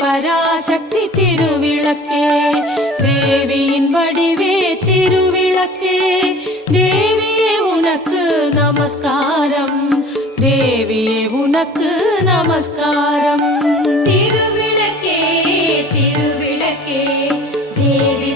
பராசக்தி திருவிளக்கே, தேவியின் வடிவே திருவிளக்கே, தேவியே உனக்கு நமஸ்காரம், தேவியே உனக்கு நமஸ்காரம். திருவிளக்கே திருவிளக்கே தேவி